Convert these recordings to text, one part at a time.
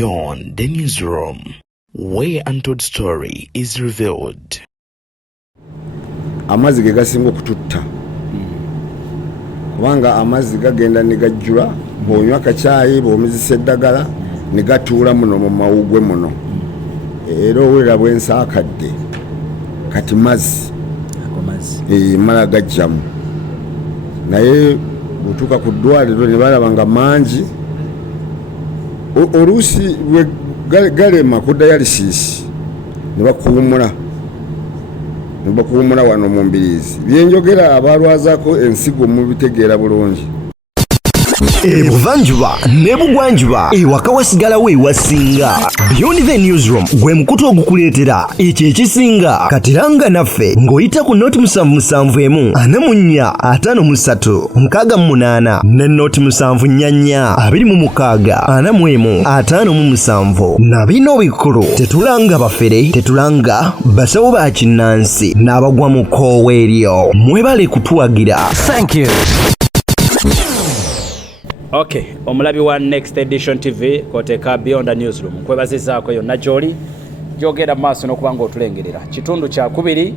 Beyond the newsroom, where untold story is revealed. Amazzi ge gasinga okututta kubanga amazzi gagenda ne gajjula bw'onywa akacaayi bw'omizisa eddagala ne gatuula muno mu mawugwe muno era owulira bwensaakadde kati mazzi mala gajjamu naye bw'otuuka ku ddwaliro ne balaba nga mangi oluusi bwe galema ku dialysis ne bakuwumula wano mu mbiriizi byenjogera abalwazaako ensigo mubitegeera bulungi. Ebuvanjuba ne bugwanjuba ewaka wasigalawo ewasinga. Beyond the newsroom gwe mukutu ogukuleetera ekyo ekisinga katiranga naffe ng'oyita ku noti 771 44 53 ne noti 744 26 45 na bino bikulu tetulanga bafere tetulanga basawo ba kinnansi n'abagwa mu koowa eryo mwebale kutuwagira. Thank you. Okay, omulabi wa Next Edition TV koteka Beyond the Newsroom kwebazizaako yonna gy'oli gyogera maaso n'okubanga otulengerera. Kitundu kya kubiri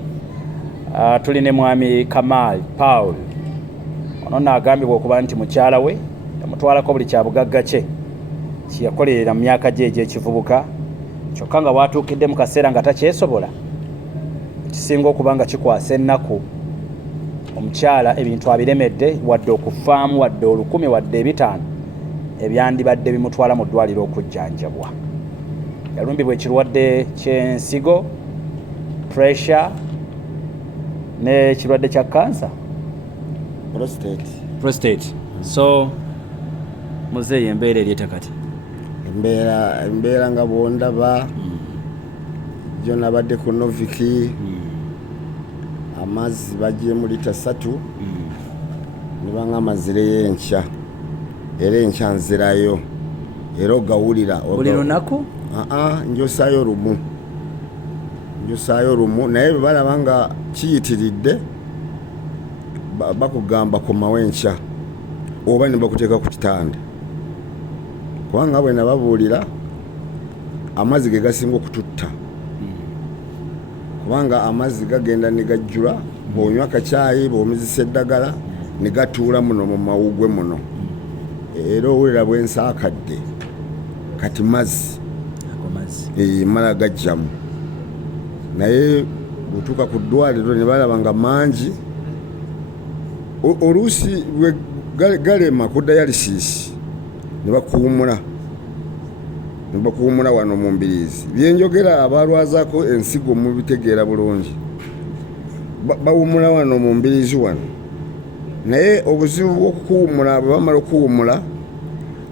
tuline mwami Kamaali Paul ono n'agambibwa okuba nti mukyala we yamutwalako buli kya bugagga kye kyeyakolerera mu myaka gye egy'ekivubuka kyokka nga bwatuukidde mu kaseera nga takyesobola kisinga okuba nga kikwasa ennaku omukyala ebintu abiremedde wadde okufaamu wadde 10 wadde 5 ebyandibadde bimutwala mu ddwaliro okujjanjabwa. Yalumbibwa ekirwadde ky'ensigo, pressure n'ekirwadde kya kansa prostate. So muzeeyi embeera eryeta kati embeera nga bwondaba gyo nabadde ku noviki amazzi bagyemu lita 3 nibanga amazire y'enkya era enkya nzirayo era ogawulira buli lunaku njosaayo lumu naye bwe balaba nga kiyitiridde bakugamba komawo enkya oba ne bakuteeka ku kitanda kubanga bwe nababuulira amazzi ge gasinga okututta kubanga amazzi gagenda ne gajjula bw'onywa akacaayi bw'omizisa eddagala ne gatuula muno mu mawugwe muno era owulira bwensaakadde kati mazzi mala gajjamu naye bw'otuuka ku ddwaliro ne balaba nga mangi oluusi bwe galema ku dialysis ne bakuwumula wano mu mbiriizi byenjogera abalwazaako ensigo mubitegeera bulungi bawumula wano mu mbiriizi wano naye obuzibu bw'okuwumula bwe bamala okuwumula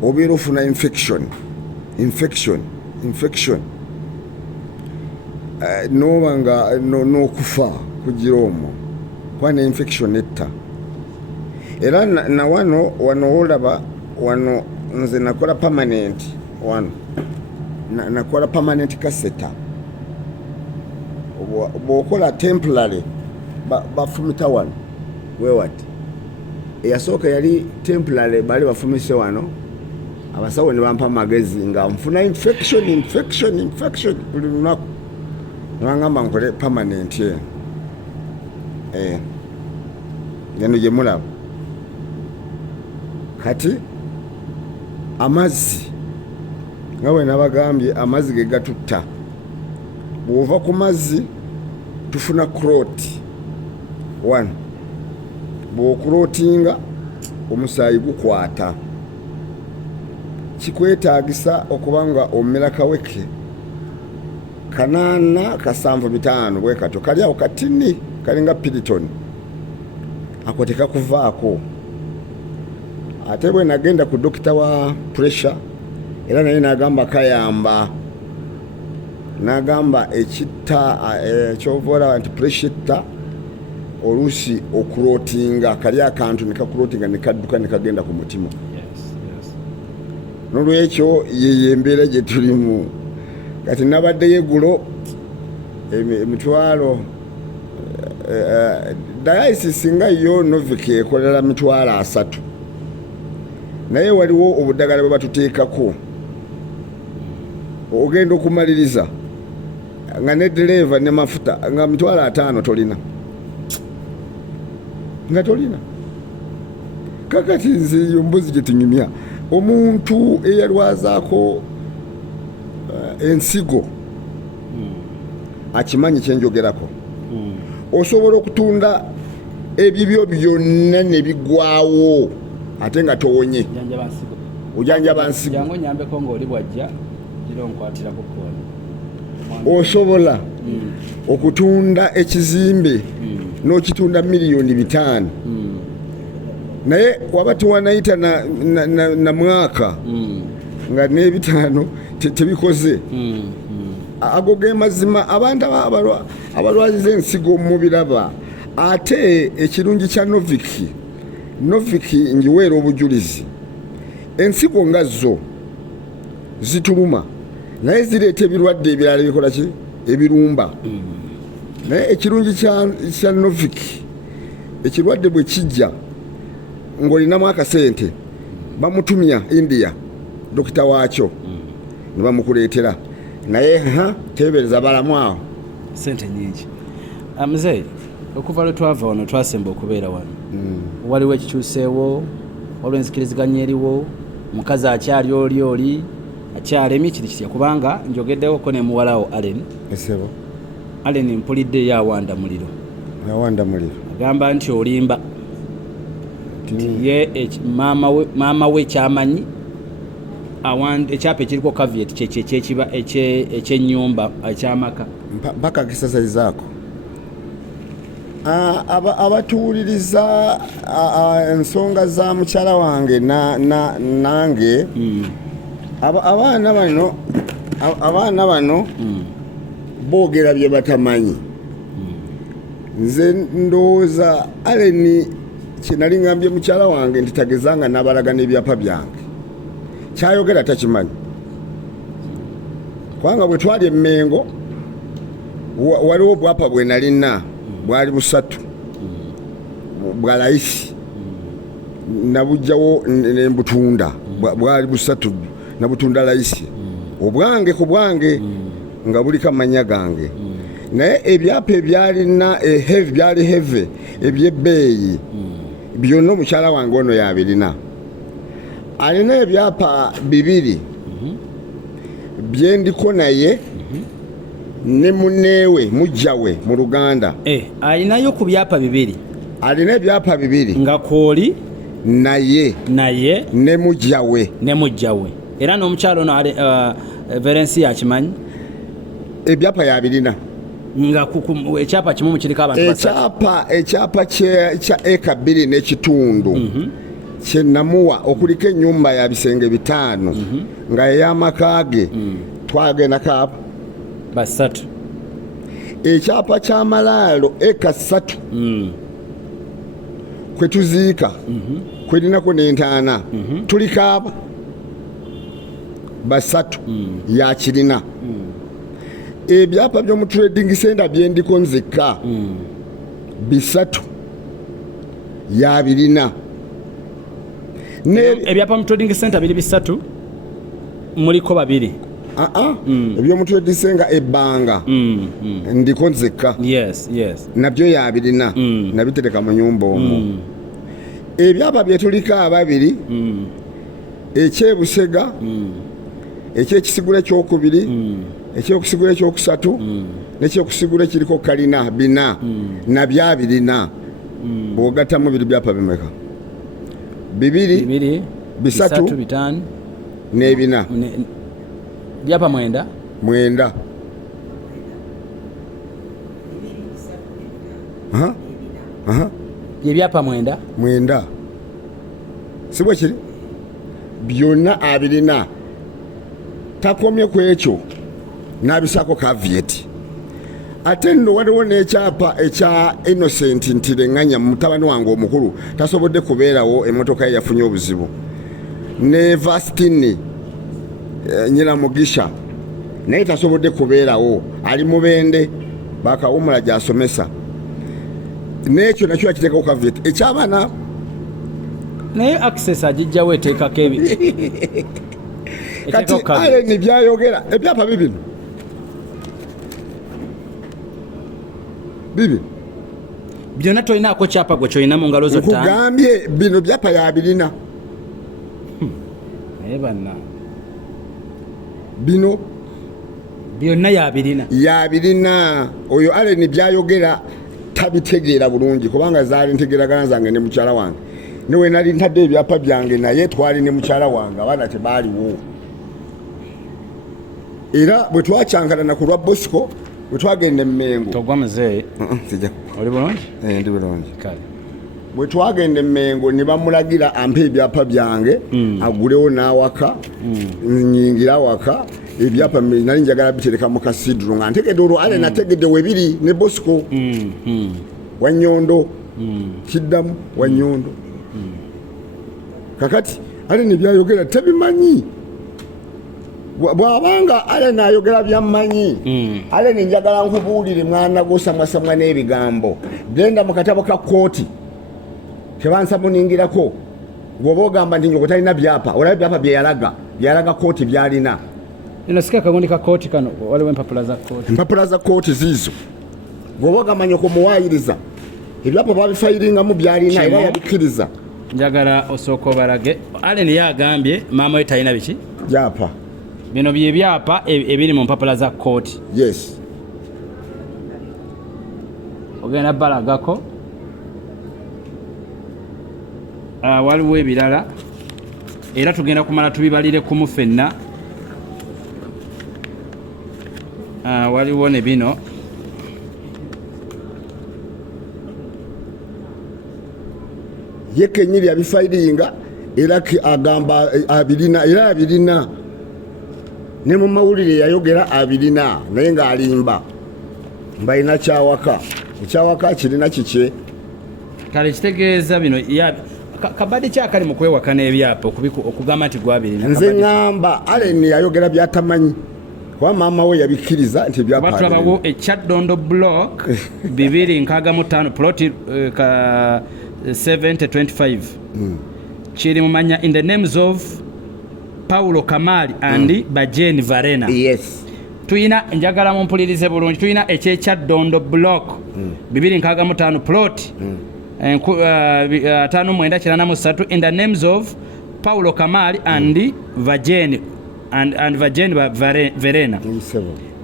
obeera ofuna infection nooba nga n'okufa kugira omwo kuba ne infection etta era na wano olaba wano nze nakola permanent wano nakola permanent kaseta bw'okola temporary bafumita wano wewati eyasooka yali temporary bali bafumise wano abasawo ne bampa magezi nga nfuna infection buli lunaku nebangamba nkole permanent ngeno gye mulaba kati amazzi nga bwe nabagambye amazzi ge gatutta bw'ova ku mazzi tufuna clot 1 bw'okulootinga omusaayi gukwata kikwetaagisa okuba nga omera kaweke 8-7 bwe kato kali awo katini kalinga piriton ako tekakuvaako ate bwe nagenda ku dokita wa pressure era naye nagamba kayamba nagamba ekitta ekyovola nti pressure etta oluusi okulootinga kali akantu nekakulootinga nekadduka nekagenda ku mutima nolwekyo yeyo embeera gye tulimu kati nabaddeyo eggulo emitwalo dialysis nga yo noviki ekolera 3 naye waliwo obuddagala bwe batuteekako ogenda okumaliriza nga ne dereva ne mafuta nga mitwalo 5 tolina nga tolina kakati nze yo mbuzi gye tunyumya omuntu eyalwazaako ensigo akimanyi kyenjogerako osobola okutunda ebibyo byonna ne bigwawo ate nga towonye ojanjaba nsigo osobola okutunda ekizimbe n'okitunda $5,000,000 naye waba tewanayita na mwaka nga n'ebitaano tebikoze ago ge mazima abantu abalwaziza ensigo mubiraba ate ekirungi kya noviki njiweera obujulizi ensigo nga zo zituluma naye zireeta ebirwadde ebirala bikola ki ebirumba naye ekirungi kya noviki ekirwadde bwe kijja ng'olinamu akasente bamutumya India dokita waakyo ne bamukuleetera naye tebereza balamu awo sente nyingi. Muzeeyi, okuva lwe twava wano twasemba okubeera wano waliwo ekikyuseewo waliwo enzikiriziganya eriwo omukazi akyali oli akyalemi kiri kitya kubanga njogeddewoko ne muwalawo Allen mpulidde yawanda muliro agamba nti olimba ye maama we kyamanyi ekyapa ekiriko caveat kyekiba ekyenyumba ekyamaka mpaka kisasayizaako abatuwuliriza ensonga za mukyala wange nange abaana bano boogera bye batamanyi nze ndowooza Aleni kyenali ngambye mukyala wange nti tagezanga n'abalaga n'ebyapa byange kyayogera takimanyi kubanga bwe twali Emmengo waliwo obwapa bwe nalina bwali 3 bwa layisi nabujjawo nembutunda bwali 3 nabutunda layisi obwange ku bwange nga buliko amanya gange naye ebyapa ebyalina byali heve ebyebbeeyi byonna omukyala wange ono yabirina alina ebyapa 2 byendiko naye ne muneewe mujjawe mu Luganda alinayo ku byapa 2 alina ebyapa 2 nga kooli naye ne mujjawe era n'omukyalo ono Verensi yakimanyi ebyapa yabirina nga ekyapa kimu kiriko abantu ekyapa kya eka 2 n'ekitundu kyenamuwa okuliko ennyumba ya bisenge 5 nga ey'amaka ge twagenda kaapa 3 ekyapa ky'amalaalo eka 3 kwe tuziika kwelinako n'entaana tuli kaapa 3 yakirina ebyapa by'omu trading center byendiko nzekka 3 yabirina ebyapa mu trading center 3 muliko 2 ebyomu trading center ebbanga ndiko nzekka nabyo yabirina nabitereka mu nyumba omwo ebyapa byetuliko 2 ekyebusega ekyekisigula ekyokubiri ekyokusigula ekyokusatu n'ekyokusigula kiriko kalina 4 nabyabirina bw'ogattamu biri byapa bimeka 2 3 5 n'ebina byapa 9 yebyapa 9 sibwe kiri byonna abirina takomye ku ekyo n'abisaako caveat ate nno waliwo n'ekyapa ekya Innocent nti Lenganya mutabani wange omukulu tasobodde kubeerawo emmotoka ye yafunye obuzibu ne Vastini nyina Mugisha naye tasobodde kubeerawo ali Mubende bakawumula gy'asomesa n'ekyo nakyo yakiteekako caveat eky'abaana naye access agijjawo eteekako kati ale ni byayogera ebyapa bibino byonna tolinaako kyapa gwe kyolina mu ngalo zo ttaano nkugambye bino byapa yabirina naye banna bino byonna yabirina oyo ale ni byayogera tabitegeera bulungi kubanga zaali ntegeragana zange ne mukyala wange newe nali ntadde ebyapa byange naye twali ne mukyala wange abaana tebaaliwo era bwe twacyangalana ku lwa Bosco bwe twagenda Mmengo togwa muzeeyi oli bulungi ndi bulungi bwe twagenda Mmengo ne bamulagira ampe ebyapa byange agulewo n'awaka nyingira waka ebyapa nali njagala bitereka mu kasidro nga ntegedde olwo ale nategedde webiri ne Bosco Wanyondo kiddamu Wanyondo kakati ale ne byayogera tebimanyi bwabanga ale nayogera byammanyi ale ne njagala nkubuulire mwana gosamwasamwa n'ebigambo genda mu katabo ka kooti tebansamuningirako bw'oba ogamba nti nyogo talina byapa olaba byapa byeyalaga kooti byalina nasikia kagundi ka kooti kano waliwo empapula za kooti ziizo bw'oba ogamba nyoko muwaayiriza ebyapa babifayiringamu byalina era yabikkiriza njagala osooka obalage ale niye agambye maama we talina biki byapa bino bye byapa ebiri mu mpapula za kooti yes ogenda balagako waliwo ebirala era tugenda kumala tubibalire kumu ffenna waliwo ne bino ye kenyiri abifayiringa era agamba abirina ne mu mawulire yayogera abirina naye ng'alimba mbalina ekyawaka kirina kikye kale kitegeeza bino kabadde kyakali mu kwewaka n'ebyapa okugamba nti gwabirina nze ŋŋamba aleni yayogera byatamanyi kuba maama we yabikkiriza nti tulabawo ekyaddondo block 265 plot 7025 kiri mumanya in the names of Paulo Kamaali and Bajeni Varena. Yes. Tuyina njagala mumpulirize bulungi tuyina ekyaddondo block 265 plot 5993 in the names of Paulo Kamaali and Vajeni and Vajeni Verena.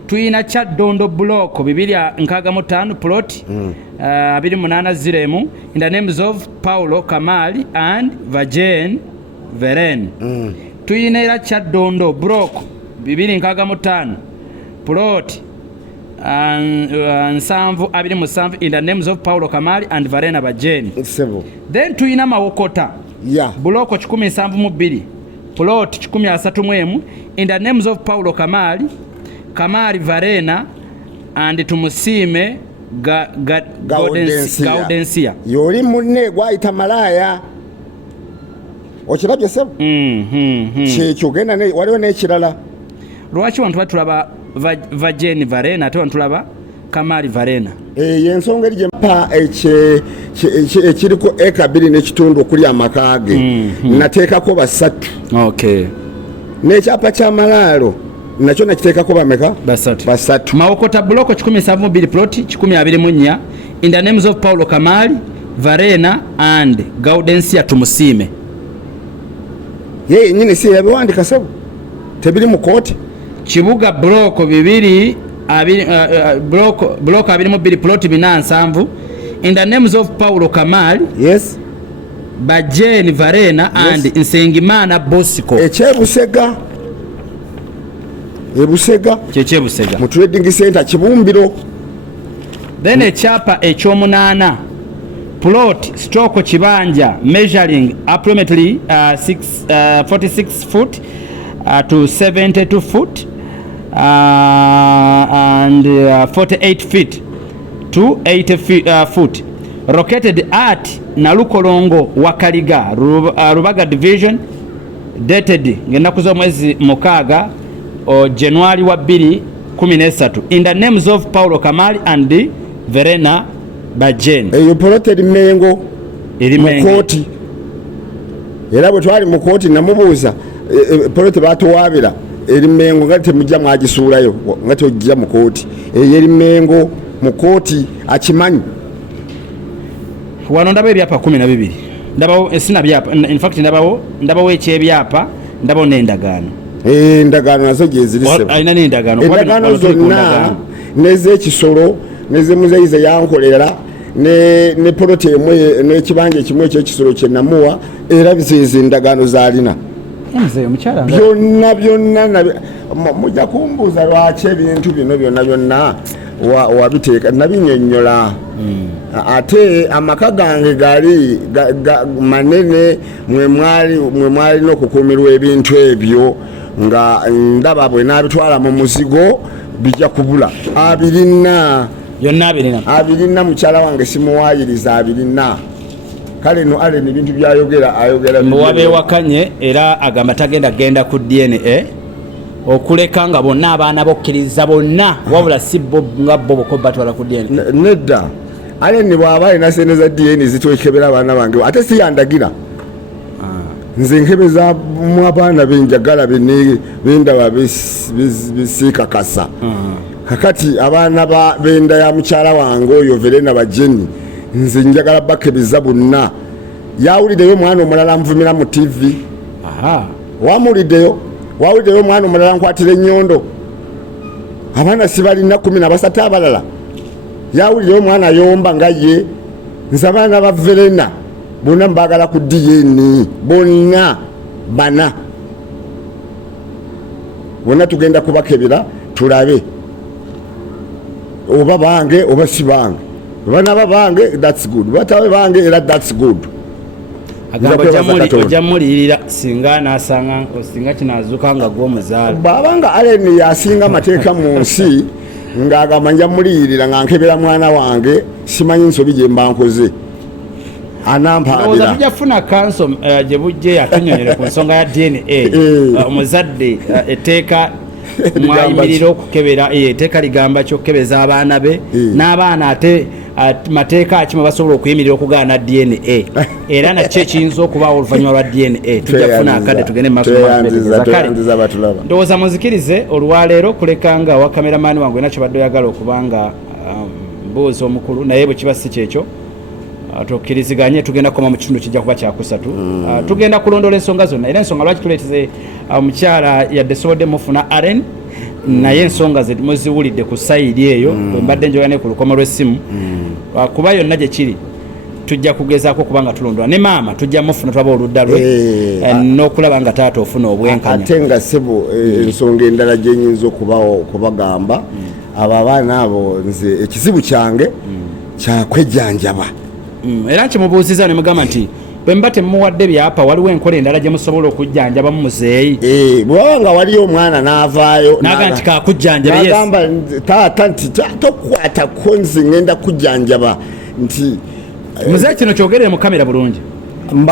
Tuyina kyaddondo block 265 plot 280 in the names of Paulo Kamaali and Vajeni Verena. Tuyina era kyaddondo block 265 plot 727 in the names of Paulo Kamaali and Varena Bajeni. Then tuyina Mawokota block 172 plot 131 in the names of Paulo Kamaali Varena and Tumusime Gaudensia. Yoli munne gwayita malaya okirabye sebo kyekyo genda waliwo n'ekirala lwaki wantu batulaba Vajeni Varena ate wantulaba Kamaali Varena yensonga eri gyempa ekiriko eka 2 n'ekitundu okuli amaka ge nateekako basatu n'ekyapa ky'amalaalo nakyo nakiteekako bameka basatu Mawokota block 172 plot 124 in the names of Paulo Kamaali Varena and Gaudensia Tumusime. Ye nyine si yabiwandika sebo tebiri mu kooti Kibuga block 2 block 2 plot 407 in the names of Paulo Kamaali yes Bajeni Varena and Nsengimana Bosco. Ekyebusega Kyebusega mu trading center Kibumbiro. Then ekyapa ekyomunana plot stroke kibanja measuring approximately 46 foot to 72 foot and 48 feet to 80 foot located at Nalukolongo Wakaliga Rubaga division dated ngenaku z'omwezi mukaaga January wa 2013 in the names of Paulo Kamaali and Verena Bajeni. Eyo plotted Mengo mu kooti era bwe twali mu kooti namubuuza poloti batuwabira eri Mengo nga temujja mwagisuulayo nga tojja mu kooti eri Mengo mu kooti akimanyi wano ndaba ebyapa 12 ndabawo sina byapa in fact ndabawo ekyebyapa ndabawo n'endagaano endagaano nazo gyezirisa alina n'endagaano zonna nez'ekisolo nezemuzayize yankolera ne poloti emwe n'ekibanja kimwe ekyekisolo kye namuwa era bizeeze endagaano zaalina byonna mujja kumbuuza lwaki ebintu bino byonna wabiteeka nabinyonnyola ate amaka gange gali manene mwe mwali n'okukuumirwa ebintu ebyo nga ndaba bwe naabitwala mu muzigo bijja kubula 24 mukyala wange simuwaayiriza 24 kale no Allen ebintu ayogera muwabeewakanye era agamba tagenda ku DNA okuleka nga bonna abaana bokkiriza bonna wabula si bo nga bo boko batwala ku DNA nedda Allen bw'aba alina sente za DNA zitwekebera abaana bange ate si yandagira nze nkebeza mu abaana benjagala bendaba bisikakasa kakati abaana benda ya mukyala wange oyo Verena Bajeni nze njagala bakebeza bonna yawuliddeyo mwana omulala nvumira mu TV wawuliddeyo mwana omulala nkwatira ennyondo abaana sibalina 13 abalala yawuliddeyo mwana ayomba nga ye nze abaana ba Verena bonna mbagala ku DNA bonna bana bonna tugenda kubakebera tulabe oba bange oba si bange bana babange that's good batawe bange era that's good ojja mulirira singa nasanga osinga kinazuka nga gw'omuzaala babanga Allen yasinga amateeka mu nsi ng'agamba nja muliyirira nga nkebera mwana wange simanyi nsobi gye mba nkoze anampaabira tujja funa kanso gye bujje yatunyonyere ku nsonga ya DNA omuzadde etteeka mwayimirira okukebera etteeka ligamba kyokukebeza abaana be n'abaana ate mateeka akimu basobola okuyimirira okugaana DNA era nakyo ekiyinza okubaawo oluvannyuma lwa DNA tujja kufuna akadde tugende ndowooza muzikirize olwaleero kuleka nga wa kameramaani wange nakyo badde oyagala okubanga mbuuzi omukulu naye bwe kiba si kyekyo tukkiriziganye tugenda kukoma mu kitundu kijja kuba kyakusatu tugenda kulondola ensonga zonna era ensonga lwaki tuleeteze omukyala yadde sobodde mufuna Allen naye ensonga ze muziwulidde ku sayidi eyo bwe mbadde njoga ne ku lukomo lw'essimu kuba yonna gye kiri tujja kugezaako kubanga tulondola ne maama tujja mufuna twaba oludda lwe n'okulaba nga taata ofuna obwenkanya ate nga ssebo ensonga endala gye nyinza okubagamba abo abaana abo nze ekizibu kyange kyakwejjanjaba era nkimubuuziza ne mugamba nti bwe mba temuwadde byapa waliwo enkola endala gye musobola okujjanjaba mu muzeeyi bw'oba nga waliyo omwana n'avaayo naga nti kakujjanjaba nagamba taata nti tokwatako nze ngenda kujjanjaba nti muzeeyi kino kyogerere mu kamera bulungi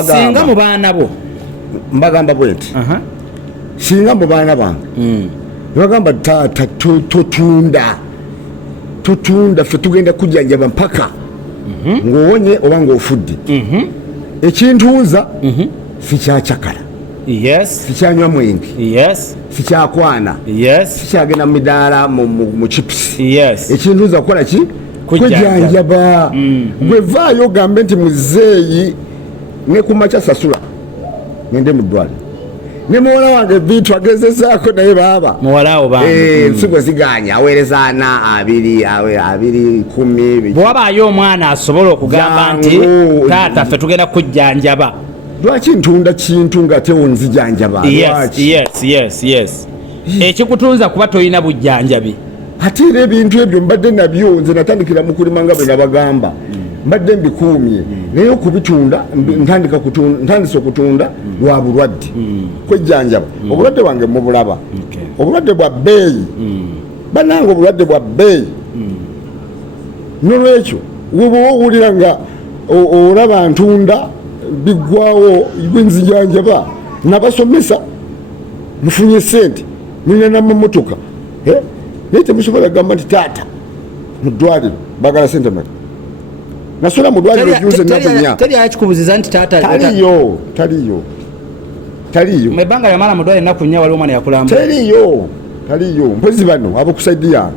singa mu baana bo mbagamba bwe nti singa mu baana bange nebagamba taata totunda ffe tugenda kujjanjaba mpaka ng'owonye oba ng'ofudde ekintuuza sikyacakala sikyanywa mwenge sikyakwana sikyagenda mu midaala mu chips ekintuuza kukola ki kwejanjaba gwe vaayo ogambe nti muzeeyi ne kumakya sasula ngende mu ddwaliro ne muwala wange Bitu agezezaako naye baaba muwalawo ensigo ziganya aweereza 4 2 10 bw'wabaayo omwana asobola okugamba nti taata ffe tugenda kujjanjaba lwaki ntunda kintu nga tewonzijanjaba ekikutunza kuba tolina bujjanjabi ate era ebintu ebyo mbadde nabyo nze natandikira mu kulima nga bwe nabagamba mbadde mbikuumye naye okubitunda ntandise okutunda lwa bulwadde kwejjanjaba obulwadde bwange mubulaba obulwadde bwa bbeeyi bannange obulwadde bwa bbeeyi nolwekyo weba owulira nga olaba ntunda biggwawo bwenzijanjaba nabasomesa mufunye sente nina namamotoka naye temusobola gamba nti taata mu ddwaliro bagala sente mati nasola mu ddwaliro juze nabunya teri akikubuziza nti taata taliyo taliyo mebanga ya mala mudwale naku nya wali omwana yakulamba taliyo mpozi bano abokusaidia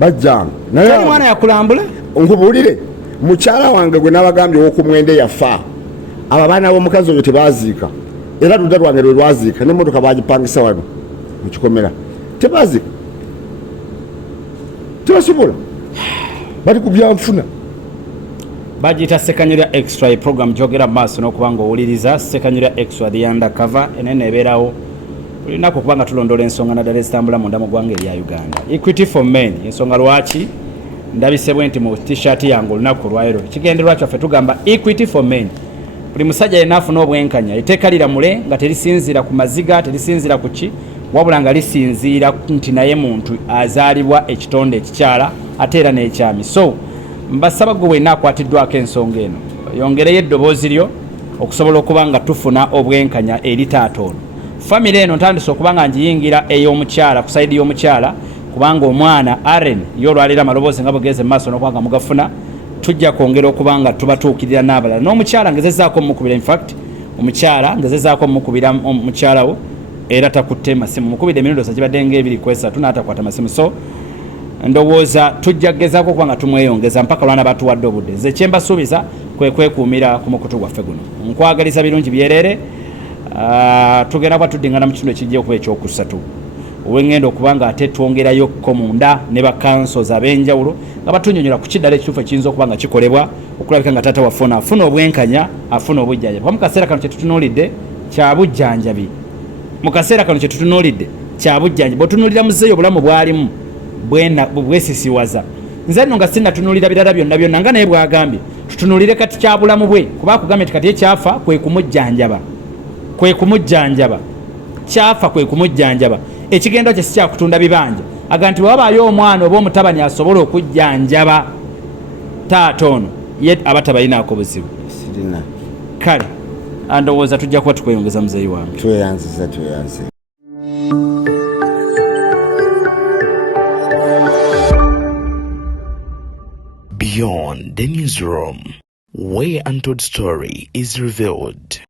bajjanga naye mwana yakulambula nkubulire mukyala wange gwe nabagambye okumwende yafa ababaana b'omukazi oyo tebaziika era ludda lwange lwe lwaziika n'emmotoka bagipangisa wano mukikomera tebaziika tebasobola bali ku byanfuna bagiyita sekanyolya extra program gyogera mu maaso n'okuba ng'owuliriza sekanyolya extra the undercover enene ebeerawo olinaku okuba nga tulondola ensonga naddala ezitambula munda mu ggwanga erya Uganda. Equity for men ensonga lwaki ndabisebwe nti mu t-shirt yange olunaku lwayiro kigendererwa kyaffe tugamba equity for men. Buli musajja yenna afuna obwenkanya etteeka liramule nga terisinziira ku maziga terisinziira ku ki wabula nga lisinziira nti naye muntu azaalibwa ekitonde ekikyala ate era n'ekyami. So mbasaba gwe wenna akwatiddwako ensonga eno yongereyo eddoboozi lyo okusobola okuba nga tufuna obwenkanya eri taata ono. Famire eno ntandise okuba nga ngiyingira ey'omukyala ku sayidi y'omukyala kubanga omwana Aren y'olwalira amaloboozi nga bugeze mu maaso n'okuba nga mugafuna tujja kwongera okuba nga tubatuukirira n'abalala n'omukyala ngezezaako mukubira in fact omukyala ngezezaako mukubira omukyala wo era takutte masimu mukubidde emirundi osakibadde ng'ebiri ku esatu n'atakwata masimu. So ndowooza tujja kugezaako okuba nga tumweyongeza mpaka lwana batuwadde obudde. Nze kye mbasuubiza kwe kwekuumira ku mukutu gwaffe guno. Nkwagaliza birungi byerere. Tugenda kuba tuddingana mu kitundu ekijja okuba ekyokusatu owengenda okuba nga ate twongerayokko munda ne bakansozi ab'enjawulo nga batunyonyola ku kiddala ekituufu ekiyinza okuba nga kikolebwa okulabika nga taata waffe afuna obwenkanya afuna obujjanjabi. Mu kaseera kano kyetutunuulidde kya bujjanjabi bw'otunuulira muzeeyo obulamu bwalimu bwesisiwaza. Nze nno nga sinnatunuulira birala byonna nga naye bwagambye tutunuulire kati kya bulamu bwe kuba akugambye nti kati ekyafa kwe kumujjanjaba kyafa kwe kumujjanjaba ekigendo kye si kyakutunda bibanja aga nti wabaayo omwana oba omutabani asobola okujjanjaba taata ono ye aba tabalinaako buzibu sirina kale andowooza tujja kuba tukweyongeza muzeeyi wange tweyanziza Beyond the newsroom, where untold story is revealed.